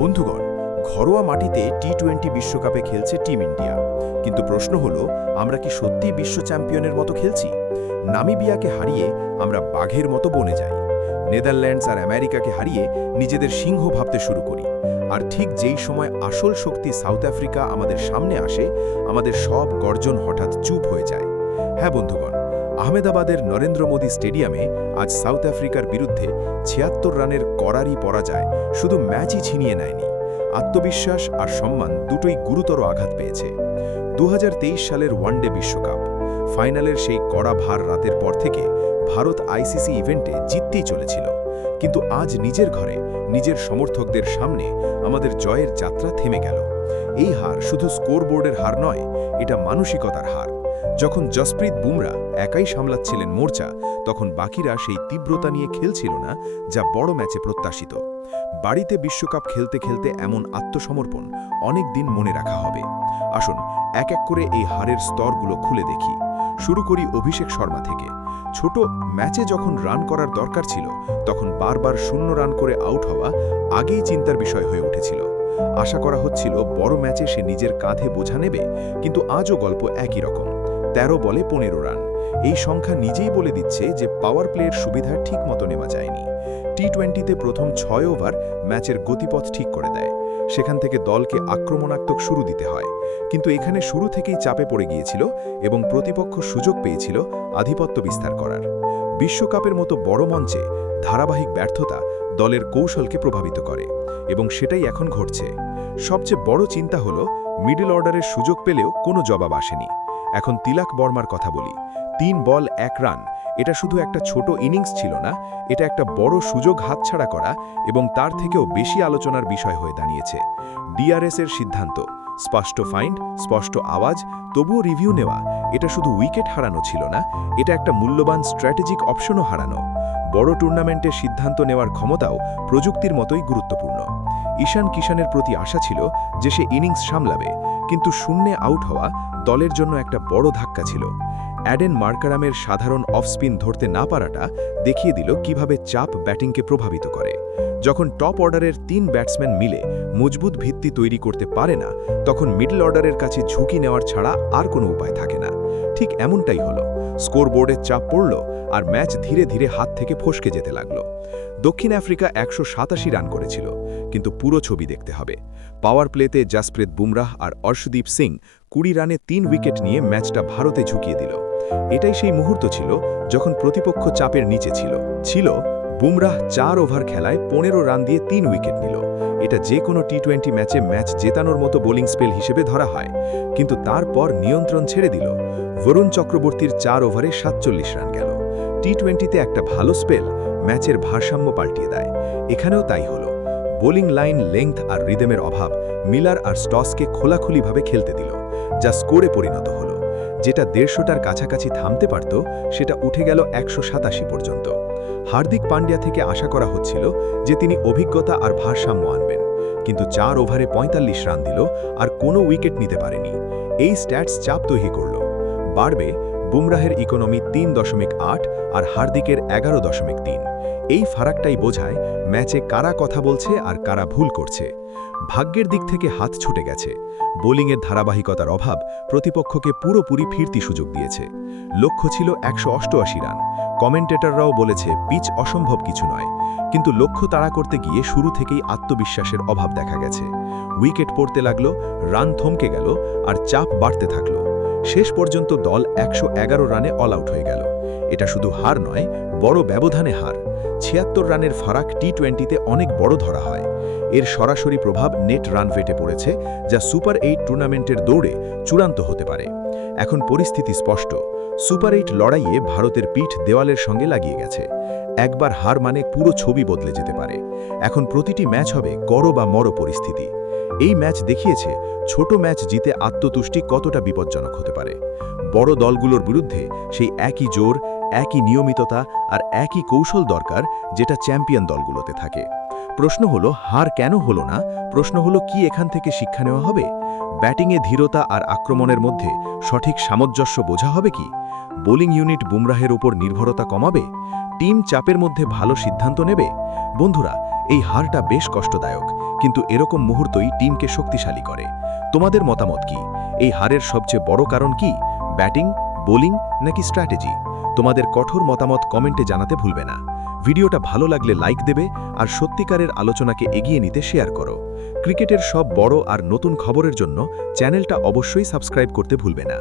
বন্ধুগণ, ঘরোয়া মাটিতে টি-20 বিশ্বকাপে খেলছে টিম ইন্ডিয়া। কিন্তু প্রশ্ন হলো, আমরা কি সত্যিই বিশ্ব চ্যাম্পিয়নের মতো খেলছি? নামিবিয়াকে হারিয়ে আমরা বাঘের মতো বনে যাই। নেদারল্যান্ডস আর আমেরিকাকে হারিয়ে নিজেদের সিংহ ভাবতে শুরু করি। আর ঠিক যেই সময় আসল শক্তি সাউথ আফ্রিকা আমাদের সামনে আসে, আমাদের সব গর্জন হঠাৎ চুপ হয়ে যায়। হ্যাঁ বন্ধুগণ, আহমেদাবাদের নরেন্দ্র মোদী স্টেডিয়ামে আজ সাউথ আফ্রিকার বিরুদ্ধে ৭৬ রানের করারি পরাজয় শুধু ম্যাচই ছিনিয়ে নেয়নি, আত্মবিশ্বাস আর সম্মান দুটোই গুরুতর আঘাত পেয়েছে। ২০২৩ সালের ওয়ানডে বিশ্বকাপ ফাইনালের সেই কড়া ভার রাতের পর থেকে ভারত আইসিসি ইভেন্টে জিততেই চলেছিল। কিন্তু আজ নিজের ঘরে নিজের সমর্থকদের সামনে আমাদের জয়ের যাত্রা থেমে গেল। এই হার শুধু স্কোরবোর্ডের হার নয়, এটা মানসিকতার হার। যখন জসপ্রীত বুমরা একাই সামলাচ্ছিলেন মোর্চা, তখন বাকিরা সেই তীব্রতা নিয়ে খেলছিল না যা বড় ম্যাচে প্রত্যাশিত। বাড়িতে বিশ্বকাপ খেলতে খেলতে এমন আত্মসমর্পণ অনেক দিন মনে রাখা হবে। আসুন এক এক করে এই হারের স্তরগুলো খুলে দেখি। শুরু করি অভিষেক শর্মা থেকে। ছোট ম্যাচে যখন রান করার দরকার ছিল, তখন বারবার ০ রান করে আউট হওয়া আগেই চিন্তার বিষয় হয়ে উঠেছিল। আশা করা হচ্ছিল বড় ম্যাচে সে নিজের কাঁধে বোঝা নেবে, কিন্তু আজও গল্প একই রকম। ১৩ বলে ১৫ রান। এই সংখ্যা নিজেই বলে দিচ্ছে যে পাওয়ার প্লের সুবিধা ঠিকমতো নেওয়া যায়নি। টি-20তে প্রথম ৬ ওভার ম্যাচের গতিপথ ঠিক করে দেয়। সেখান থেকে দলকে আক্রমণাত্মক শুরু দিতে হয়। কিন্তু এখানে শুরু থেকেই চাপে পড়ে গিয়েছিল এবং প্রতিপক্ষ সুযোগ পেয়েছিল আধিপত্য বিস্তার করার। বিশ্বকাপের মতো বড় মঞ্চে ধারাবাহিক ব্যর্থতা দলের কৌশলকে প্রভাবিত করে, এবং সেটাই এখন ঘটছে। সবচেয়ে বড় চিন্তা হলো, মিডল অর্ডারের সুযোগ পেলেও কোনো জবাব আসেনি। এখন তিলক বর্মার কথা বলি। ৩ বল ১ রান, এটা শুধু একটা ছোট ইনিংস ছিল না, এটা একটা বড় সুযোগ হাতছাড়া করা, এবং তার থেকেও বেশি আলোচনার বিষয় হয়ে দাঁড়িয়েছে ডিআরএসের সিদ্ধান্ত। স্পষ্ট ফাইন্ড, স্পষ্ট আওয়াজ, তবুও রিভিউ নেওয়া। এটা শুধু উইকেট হারানো ছিল না, এটা একটা মূল্যবান স্ট্র্যাটেজিক অপশনও হারানো। বড় টুর্নামেন্টে সিদ্ধান্ত নেওয়ার ক্ষমতাও প্রযুক্তির মতোই গুরুত্বপূর্ণ। ঈশান কিষানের প্রতি আশা ছিল যে সে ইনিংস সামলাবে, কিন্তু শূন্যে আউট হওয়া দলের জন্য একটা বড় ধাক্কা ছিল। অ্যাডেন মার্কারামের সাধারণ অফ স্পিন ধরতে না পারাটা দেখিয়ে দিল কিভাবে চাপ ব্যাটিংকে প্রভাবিত করে। যখন টপ অর্ডারের ৩ ব্যাটসম্যান মিলে মজবুত ভিত্তি তৈরি করতে পারে না, তখন মিডল অর্ডারের কাছে ঝুঁকি নেওয়ার ছাড়া আর কোনো উপায় থাকে না। ঠিক এমনটাই হলো। স্কোরবোর্ডের চাপ পড়ল আর ম্যাচ ধীরে ধীরে হাত থেকে ফসকে যেতে লাগল। দক্ষিণ আফ্রিকা ১৮৭ রান করেছিল, কিন্তু পুরো ছবি দেখতে হবে। পাওয়ার প্লেতে জসপ্রীত বুমরাহ আর অর্শদীপ সিং ২০ রানে ৩ উইকেট নিয়ে ম্যাচটা ভারতে ঝুঁকিয়ে দিল। এটাই সেই মুহূর্ত ছিল যখন প্রতিপক্ষ চাপের নিচে ছিল। বুমরাহ ৪ ওভার খেলায় ১৫ রান দিয়ে ৩ উইকেট নিল। এটা যে কোনো টি-20 ম্যাচে ম্যাচ জেতানোর মতো বোলিং স্পেল হিসেবে ধরা হয়, কিন্তু তারপর নিয়ন্ত্রণ ছেড়ে দিল। বরুণ চক্রবর্তীর ৪ ওভারে ৪৭ রান গেল। টি-20তে একটা ভালো স্পেল ম্যাচের ভারসাম্য পাল্টিয়ে দেয়। এখানেও তাই হলো। বোলিং লাইন, লেংথ আর রিদমের অভাব মিলার আর স্টসকে খোলাখুলিভাবে খেলতে দিল, যা স্কোরে পরিণত হলো। যেটা ১৫০টার কাছাকাছি থামতে পারত, সেটা উঠে গেল ১৮৭ পর্যন্ত। হার্দিক পান্ডিয়া থেকে আশা করা হচ্ছিল যে তিনি অভিজ্ঞতা আর ভারসাম্য আনবেন, কিন্তু ৪ ওভারে ৪৫ রান দিল আর কোনো উইকেট নিতে পারেনি। এই স্ট্যাটস চাপ তৈরি করল। বাড়বে বুমরাহের ইকোনমি ৩.৮ আর হার্দিকের ১১.৩। এই ফারাকটাই বোঝায় ম্যাচে কারা কথা বলছে আর কারা ভুল করছে। ভাগ্যের দিক থেকে হাত ছুটে গেছে। বোলিংয়ের ধারাবাহিকতার অভাব প্রতিপক্ষকে পুরোপুরি ফিরতি সুযোগ দিয়েছে। লক্ষ্য ছিল ১৮৮ রান। কমেন্টেটররাও বলেছে পিচ অসম্ভব কিছু নয়, কিন্তু লক্ষ্য তাড়া করতে গিয়ে শুরু থেকেই আত্মবিশ্বাসের অভাব দেখা গেছে। উইকেট পড়তে লাগলো, রান থমকে গেল আর চাপ বাড়তে থাকলো। শেষ পর্যন্ত দল ১১১ রানে অল আউট হয়ে গেল। এটা শুধু হার নয়, বড় ব্যবধানে হার। ৭৬ রানের ফারাক টি-20তে অনেক বড় ধরা হয়। এর সরাসরি প্রভাব নেট রান রেটে পড়েছে, যা সুপার ৮ টুর্নামেন্টের দৌড়ে চূড়ান্ত হতে পারে। এখন পরিস্থিতি স্পষ্ট। সুপার ৮ লড়াইয়ে ভারতের পিঠ দেওয়ালের সঙ্গে লাগিয়ে গেছে। একবার হার মানে পুরো ছবি বদলে যেতে পারে। এখন প্রতিটি ম্যাচ হবে গড় বা মর পরিস্থিতি। এই ম্যাচ দেখিয়েছে ছোট ম্যাচ জিতে আত্মতুষ্টি কতটা বিপজ্জনক হতে পারে। বড় দলগুলোর বিরুদ্ধে সেই একই জোর, একই নিয়মিততা আর একই কৌশল দরকার, যেটা চ্যাম্পিয়ন দলগুলোতে থাকে। প্রশ্ন হলো, হার কেন হলো না? প্রশ্ন হলো, কি এখান থেকে শিক্ষা নেওয়া হবে? ব্যাটিংয়ে ধীরতা আর আক্রমণের মধ্যে সঠিক সামঞ্জস্য বোঝা হবে কি? বোলিং ইউনিট বুমরাহের উপর নির্ভরতা কমাবে? টিম চাপের মধ্যে ভালো সিদ্ধান্ত নেবে? বন্ধুরা, এই হারটা বেশ কষ্টদায়ক, কিন্তু এরকম মুহূর্তই টিমকে শক্তিশালী করে। তোমাদের মতামত কি? এই হারের সবচেয়ে বড় কারণ কি? ব্যাটিং, বোলিং নাকি স্ট্র্যাটেজি? তোমাদের কঠোর মতামত কমেন্টে জানাতে ভুলবে না। ভিডিওটা ভালো লাগলে লাইক দেবে আর সত্যিকারের আলোচনাকে এগিয়ে নিতে শেয়ার করো। ক্রিকেটের সব বড় আর নতুন খবরের জন্য চ্যানেলটা অবশ্যই সাবস্ক্রাইব করতে ভুলবে না।